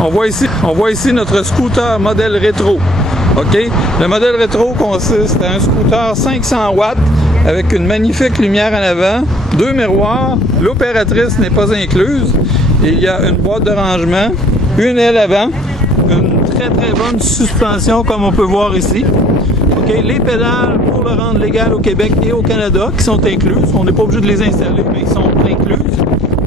On voit ici notre scooter modèle rétro. OK? Le modèle rétro consiste à un scooter 500 watts avec une magnifique lumière en avant, 2 miroirs, l'opératrice n'est pas incluse, il y a une boîte de rangement, une aile avant, une très bonne suspension comme on peut voir ici. Okay, les pédales pour le rendre légal au Québec et au Canada qui sont incluses. On n'est pas obligé de les installer, mais ils sont incluses.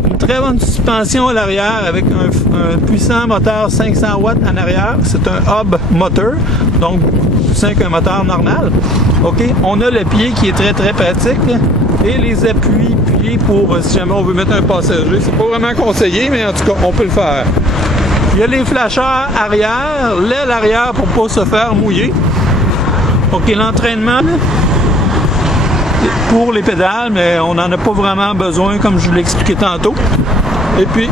Une très bonne suspension à l'arrière avec un puissant moteur 500 watts en arrière. C'est un hub moteur, donc plus puissant qu'un moteur normal. Okay, on a le pied qui est très pratique et les appuis pieds pour si jamais on veut mettre un passager. C'est pas vraiment conseillé, mais en tout cas, on peut le faire. Il y a les flasheurs arrière, l'aile arrière pour pas se faire mouiller. OK, l'entraînement pour les pédales, mais on n'en a pas vraiment besoin, comme je vous l'ai expliqué tantôt. Et puis,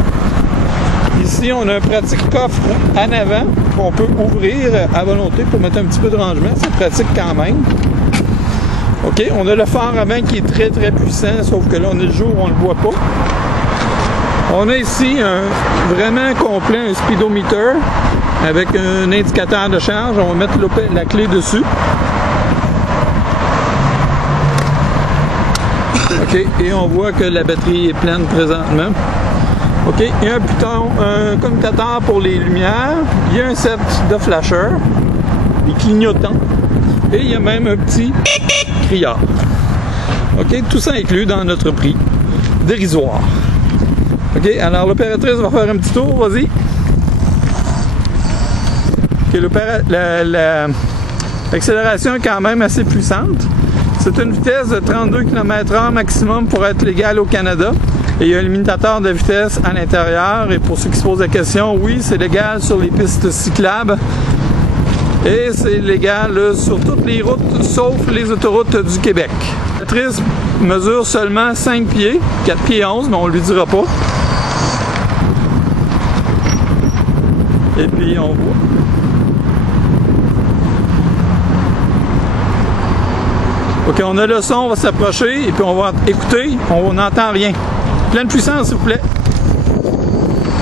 ici, on a un pratique coffre en avant qu'on peut ouvrir à volonté pour mettre un petit peu de rangement. C'est pratique quand même. OK, on a le phare avant qui est très puissant, sauf que là, on est le jour où on ne le voit pas. On a ici vraiment complet un speedometer avec un indicateur de charge. On va mettre la clé dessus. OK, et on voit que la batterie est pleine présentement. OK, il y a un bouton, un commutateur pour les lumières. Il y a un set de flashers, des clignotants. Et il y a même un petit criard. OK, tout ça inclus dans notre prix dérisoire. OK, alors l'opératrice va faire un petit tour, vas-y. OK, l'accélération est quand même assez puissante. C'est une vitesse de 32 km/h maximum pour être légal au Canada. Et il y a un limitateur de vitesse à l'intérieur. Et pour ceux qui se posent la question, oui, c'est légal sur les pistes cyclables. Et c'est légal sur toutes les routes, sauf les autoroutes du Québec. L'opératrice mesure seulement 5 pieds, 4 pieds 11, mais on ne lui dira pas. Et puis on voit. OK, on a le son, on va s'approcher et puis on va écouter, on n'entend rien. Pleine puissance, s'il vous plaît.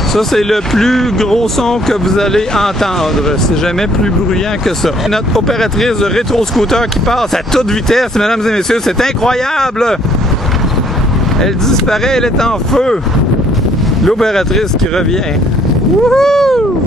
Ça, c'est le plus gros son que vous allez entendre. C'est jamais plus bruyant que ça. Notre opératrice de rétro-scooter qui passe à toute vitesse, mesdames et messieurs, c'est incroyable! Elle disparaît, elle est en feu. L'opératrice qui revient. Wouhou!